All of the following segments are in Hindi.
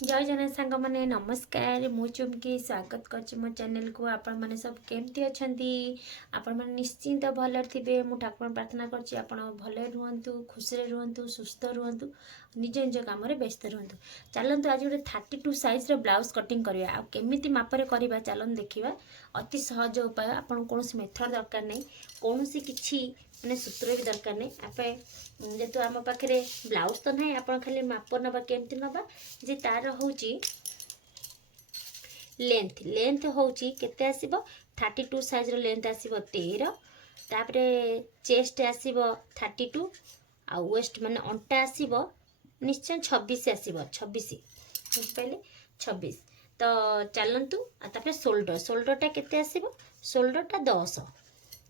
जय जगन्नाथ सांग मैंने नमस्कार मु चुमकी स्वागत कर मो चैनल को आपण मैंने सब केमती अच्छा आपण मैंने निश्चिंत भल थे मु ठाकुर प्रार्थना कर भल रुहतु खुशी रुहतु सुस्थ रुहतु निज निज काम व्यस्त रुहतु। चलतु आज गोटे 32 साइज ब्लाउज कटिंग करवा आमती मापर करवा चलन देखा अति सहज उपाय आपन कौन मेथड दरकार नहीं कौन किसी मैंने सूत्र भी दरकार नहीं आप जेहेतु आम पाखे ब्लाउज तो ना आप खाली माप नवा केमती नवा जे तार हूँ लेंथ लेंथ हूँ केते आसीबो 32 साइज लेंथ आसीबो 13 तापरे चेस्ट आसीबो 32 आ वेस्ट माने अंटा आसीबो निश्चय 26 आसीबो 26 बुझिपाइले 26 तो चलंतु तापरे शोल्डर शोल्डरटा केते आसीबो शोल्डरटा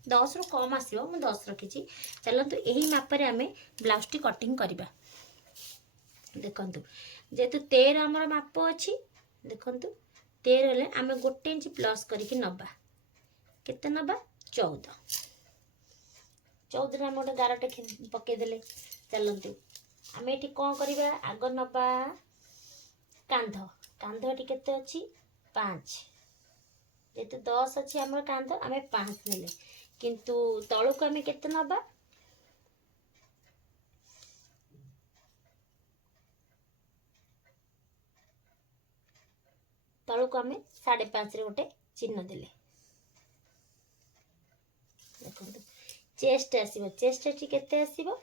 10 रु कम आसीबो मु 10 रखिछि। चलंतु एही मापरे आमे ब्लाउज टी कटिंग करबा। देखंतु जेतु 13 हमर माप अछि देखंतु 13 ले आमे 1 इंच प्लस करिकि नबा केते नबा 14 14 रे हम गोटे गारटे पके देले। चलंतु आमे एठी कोन करबा आग नबा कांध कांध एठी केते अछि 5 जेतु 10 अछि हमर कांध आमे 5 नेले किंतु तळु को आमे केते नबा तळु को आमे 5.5 रे गोटे चिन्ह देले। देखंतु चेस्ट आसीबो चेस्ट एठी केते आसीबो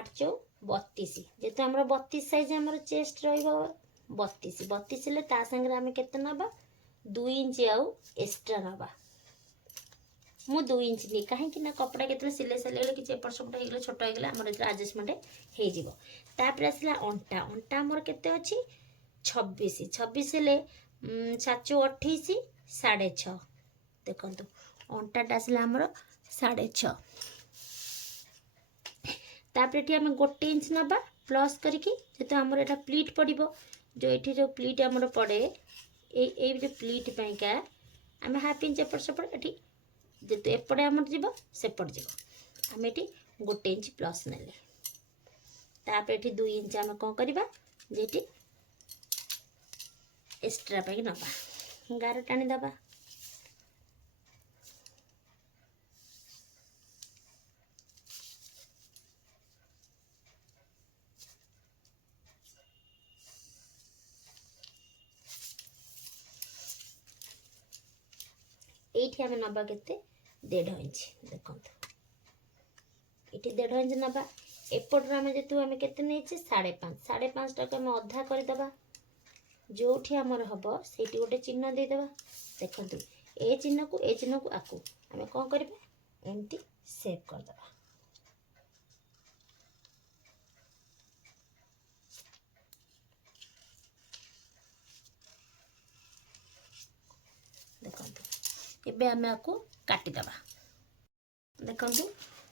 8 चौ 32 जेतु हमर 32 साइज हमर चेस्ट रहइबो 32 32 ले ता संगे आमे केते नबा 2 इंच आउ एक्स्ट्रा नबा मु 2 इंच नहीं कहीं ना कपड़ा के सिले सारे कि एपट सेपट हो छोट हो आम एडजस्टमेंट हो तापर आसला अंटा अंटा आमर केते अच्छी 26 26 ले 728 6.5 देखंतु अंटाटा आसला आमर 6.5 तापर एठी आम 1 इंच नबा प्लस करके जेतो आमर एटा प्लीट पड़िबो जो एठी जो प्लीट आमर पड़े ए जो प्लीट पाइका आम हाफ इंच एपट सेपट एठी जेतु एपटे आमर जीव सेपट जीव आम एठी 1 इंच प्लस नेले तापर एठी 2 इंच आम कोन करबा जेठी एक्स्ट्रा पाई नबा गार टाणी दबा एठी आम नबा केते 1.5 इंच देखंतु एठी 1.5 इंच नबा एपटर आम जेतु आम केते नेचे 5.5 5.5 टाका आम अधा कर दबा जोठी आमर हबो सेठी गोटे चिन्ह दे दबा। देखंतु ए चिन्ह को आकु आम कोन करबा एम्ति सेव कर दबा। देखंतु एबे आम आकु काटी दबा। देखंतु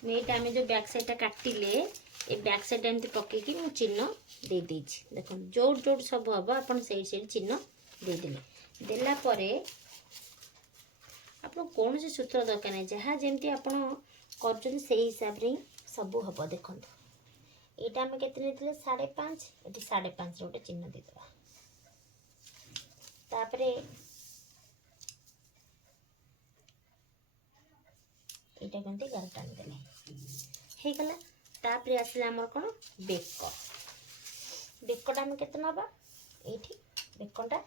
मेटा आम जो बैक साइड काटिले ए बैक साइड एमती पकईकि मु चिन्ह दे देछि। देखो जोड़ जोड़ सब हम आप चिन्ह देदेले देला परे आप कौन से सूत्र दरकार नहीं जहाँ जमती आप कर हिसाब से सब हम। देखो यहाँ आम के 5.5 ये 5.5 गोटे चिन्ह देदेबा तापरे यहाँ कमती गार टाणी देले गला तापरे आसला आमर कौन बेक बेकटा आम केते नबा एठी बेकटा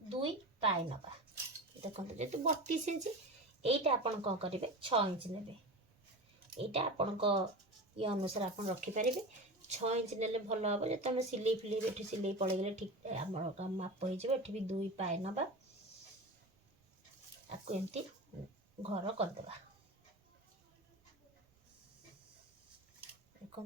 2 पाए नबा। देखो जेतु 32 इंच एटा आपन कौन करेंगे 6 इंच नेबे एटा आपन को ये अनुसार आपन रखी पारिबे 6 इंच नेले भल हम जो तुम सिलाई फिलाई एठी सिलाई पड़े गले ठीक आमर काम माप हो जाए एठी भी 2 पाए नबा आपको एमती घर कर देबा। देखो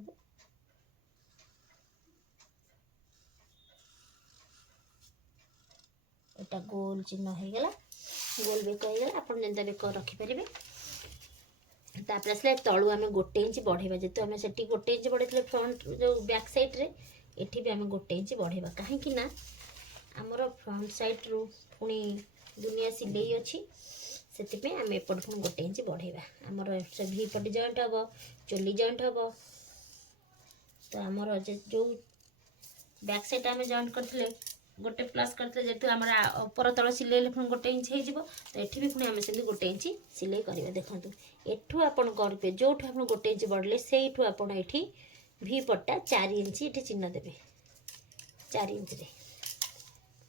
एटा गोल चिन्ह हो गला गोल बेक हो गला आप जेनता बेक रखिपारे। तापर आसला तलू आम 1 इंच बढ़ेबा जेतु आम से 1 इंच बढ़े फ्रंट जो बैक साइड रे एठी भी आम 1 इंच बढ़ेबा कहीं ना आमर फ्रंट साइड रू पुणी दुनिया सिलाई अच्छी से आम एपट पुणी 1 इंच बढ़ेबा आमर भी पट जॉइंट हम चोली जॉइंट हम तो आमर जो बैक साइड आम जॉइंट करते गोटे प्लस करते जेहतु आम ऊपर तल सिलेइले पुणी गोटे इंच हो तो ये भी पुणी आम से गोटे इंच सिलाई करेंगे। देखो एठू आपड़ करेंगे जो आप गोटे इंच बढ़ले से आपड़ ये भी पट्टा 4 इंच ये चिन्ह देवे 4 इंच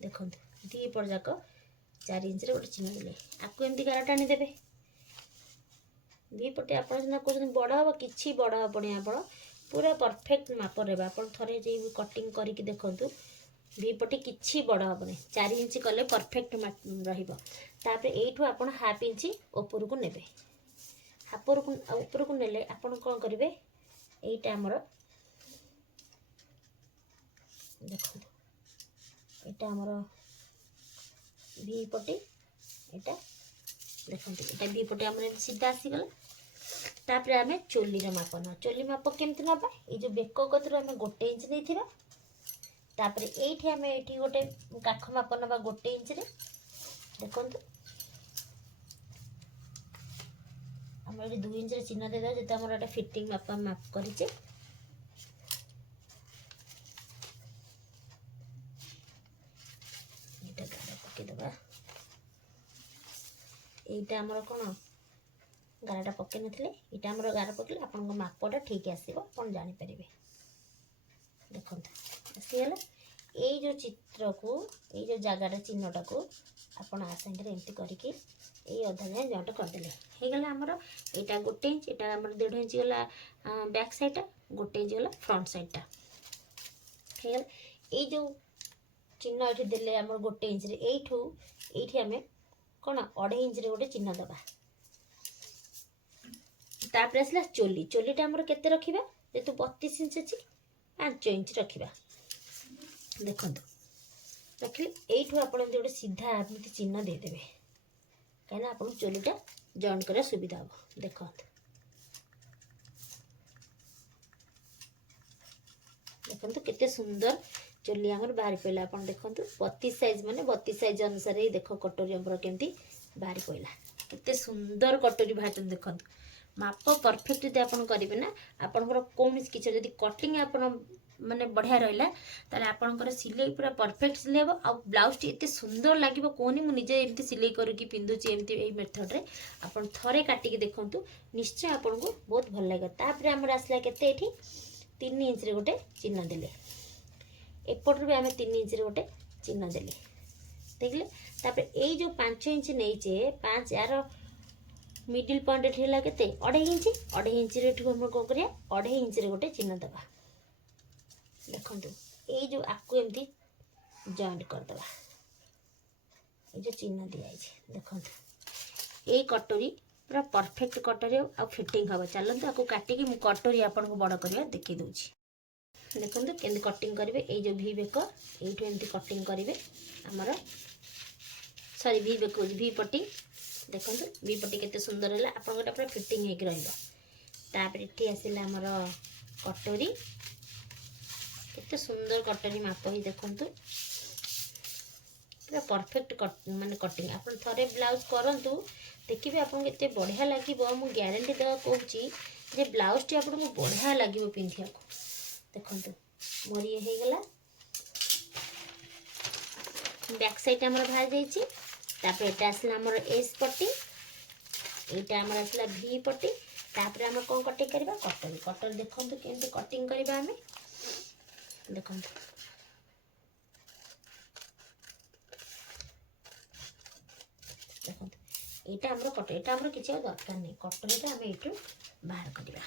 देखो दी पट जाक 4 इंच गोटे चिन्ह देले आपको एमती गार टाणी देवे भी पटे आप कहते बड़ हम कि बड़ हेनी आप पूरा परफेक्ट माप रे आप थे जो कटिंग करके देखूँ भी पटे कि बड़ हेनी 4 इंच कले परफेक्ट रपर यू आप हाफ इंच ऊपर को ने ऊपर को नेले आप कौन करेंगे यहीटा आमर देखो यहाँ आमर भी पटे यहाँ देखो ये भी पटे आम सीधा आसीगला तापर आम चोलीर माप ना चोली माप केमती नवा ये जो बेक कतर आम गोटे इंच नहीं तापर ये आम ये गोटे काख माप नवा गोटे इंच देखो आम ये 2 इंच चिन्ह देदेवा जो आम गोटे फिटिंग माप माप करें पकईदे यहीटा आमर कौन गारटा पकई नथिले यहाँ आमर गार पकड़े आप मापटा ठीक आसो आप जापर देखो आसीगला यही जो चित्र को यही जो जगह चिन्हटा को आप आसांगे एमती करके यही अधा जाए जॉइंट करदे होगला आमर यहाँ गोटे इंच यहाँ आम 1.5 इंच गला बैक साइडटा गोटे इंच गला फ्रंट साइडटा होगला यही जो चिन्ह ये देले आम गोटे इंच ये आम कौन 2.5 इंच गोटे चिन्ह दबा तापर आसला चोली चोलीटा आमर केते रखिबा जेतु 32 इंच अच्छी 5 इंच रखिबा देखो रखिले यू आप गोटे सीधा एमती चिन्ह देदेवे कहीं आप चोलीटा जॉइन कर सुविधा हम देखो देखो केते सुंदर चोली आमर बाहरी पड़ा आप देखो 32 साइज माने 32 साइज अनुसार ही देख कटोरी आमर केमती बाहरी पड़ा केते सुंदर कटोरी बाहर देखो माप परफेक्ट यदि आप करेंगे ना आपंकर कौन किसी जब कटिंग आप माने बढ़िया रहा ताले आपंकर सिलाई पूरा परफेक्ट सिलाई हम आ ब्लाउज टी एते सुंदर लगे कहनी मुझे एमती सिलाई करके पिंधुची एमती यही मेथड रे आपन थरे काटिकी देखूँ निश्चय आपन को बहुत भल लगे तापर आमर आसला केते एठी 3 इंच रे गोटे चिन्ह देले एपटर भी आम 3 इंच रे गोटे चिन्ह देले देखले तापर यही जो 5 इंच नहींचे 5 यार मिडिल पॉइंट है केते 2.5 इंच 2.5 इंच रे हम कौन करिया 2.5 इंच रे गोटे चिन्ह दबा देखो ये जो आपको एमती जॉइंट करदे ये जो चिन्ह दिखाई देखो ये कटोरी पूरा परफेक्ट कटोरी आ फिटिंग हम चलते आपको काटिकी मुझे कटोरी आपको बड़ करवा देखी दूसरी देखो केमती कटिंग करेंगे ये जो भी बेक यू एमती कटिंग करेंगे आमर सॉरी भी बेक भी पट्टी देखो भी पट्टी केते सुंदर है आप पूरा फिटिंग होकर रही ये आसला आमर कटोरी केते सुंदर कटोरी माप ही देखु पूरा परफेक्ट माने कटिंग आप थे ब्लाउज करूँ देखिए आपको केते बढ़िया लगे मुझे ग्यारंटी देवा कहूँ जे ब्लाउज टी आपको बढ़िया लगे पिंधिया देखो मोर ये होगला बैक साइड आम बाहर जापर ये आसला आमर एस पट्टी यहाँ आमर आसला भी पट्टी तापर आम कौन कटिंग करवा कटोरी कटोरी देखो केमती कटिंग करवा आम देखो देखो यहाँ आमर कटोरी यहाँ आमर किसी दरकार नहीं कटोरी आम यू बाहर करवा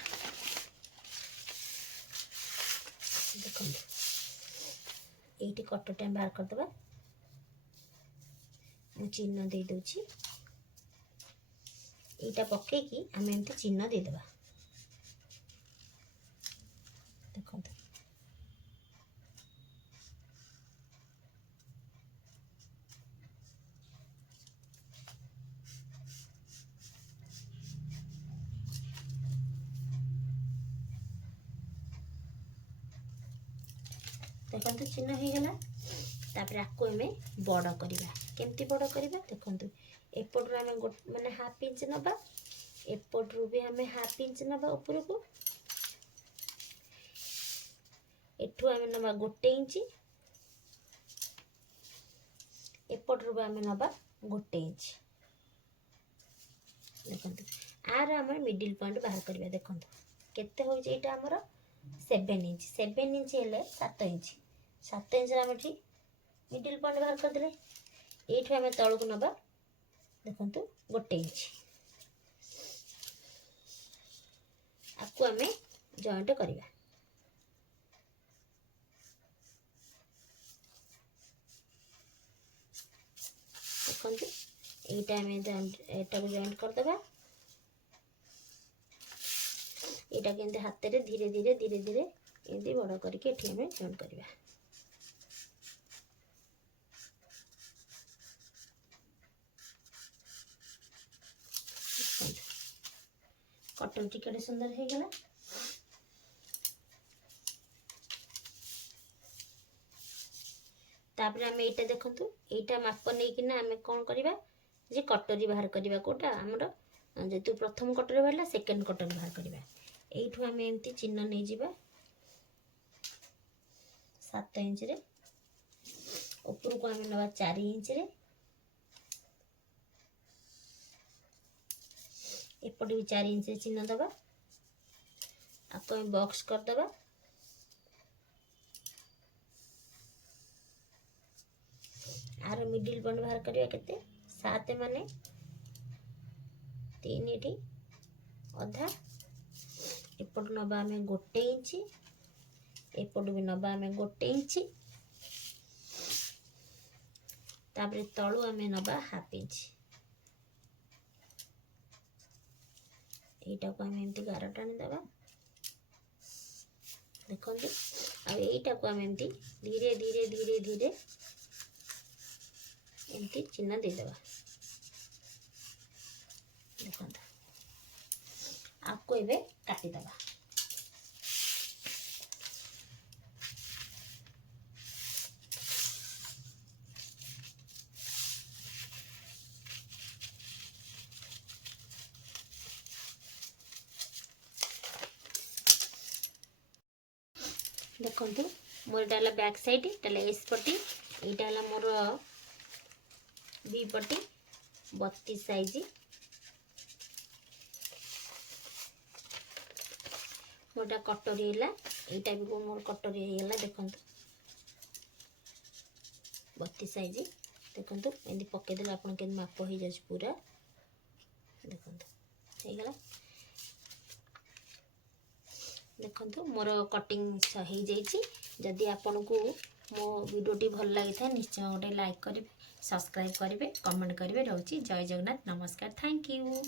देखो ये कटोरी आम बाहर करदे मु चिन्ह दे दूची यहाँ पकईकी आम एमती चिन्ह देदेवा देखो देखो चिन्ह होगला तापर आपको एम बड़ करवा केमती बड़ करवा देखो एपटू आम माने हाफ इंच नबा एपटू भी आम हाफ इंच नबा ऊपर को एठू आम नबा गोटे इंच एपटू आम नवा 1 इंच देखो आर आम मिडिल पॉइंट बाहर करवा देखो केते हो यहाँ आमर 7 इंच 7 इंच हेल्ले 7 इंच 7 इंच आम मिडिल पॉइंट बाहर करदे ये आम तौक नवा देखो 1 इंच आपको आम जॉइंट करवा देखो यहाँ जॉइंट करदे यहाँ के हाथ में धीरे धीरे धीरे धीरे एमती बड़ करके जॉइंट करवा कटन टिके सुंदर हो गला तापर आम यहाँ देखु यहाँ माप नहीं कि आम कौन करवा जे कटोरी बाहर करवा कोटा आमर जो प्रथम कटोरी बाहर सेकेंड कटोरी बाहर करवा यू आम एमती चिन्ह नहीं जावा 7 इंच रे ऊपर को आम नवा 4 इंच रे एपटे भी 4 इंच चिन्ह दबा आपको बॉक्स करदे आर मिडिल पॉइंट बाहर करवा केते 7 माने 3 एटी अधा एपट नबा आम 1 इंच एपट भी नबा आम 1 इंच तापर तलू आम नबा हाफ इंच यटा को आम एमती गार टाणी दबा देखो आईटा को आम एमती धीरे धीरे धीरे धीरे एमती चिन्ह देदेवा देखो आपको एबे काटिदेवा देखो मोर डाला बैक साइड डाला एस पट्टी यहाँ मोर बी पट्टी 32 साइज मोटा कटोरी है यहाँ भी मोर कटोरी है देखो 32 साइज देखो एमती पकईदे आप माप हो जाए पूरा देखो होगला देखो मोर कटिंग हो जाइए जदि आपन को मो वीडियोटी भल लगी था निश्चय गोटे लाइक करेंगे सब्सक्राइब करेंगे कमेंट करेंगे रोची जय जगन्नाथ नमस्कार थैंक यू।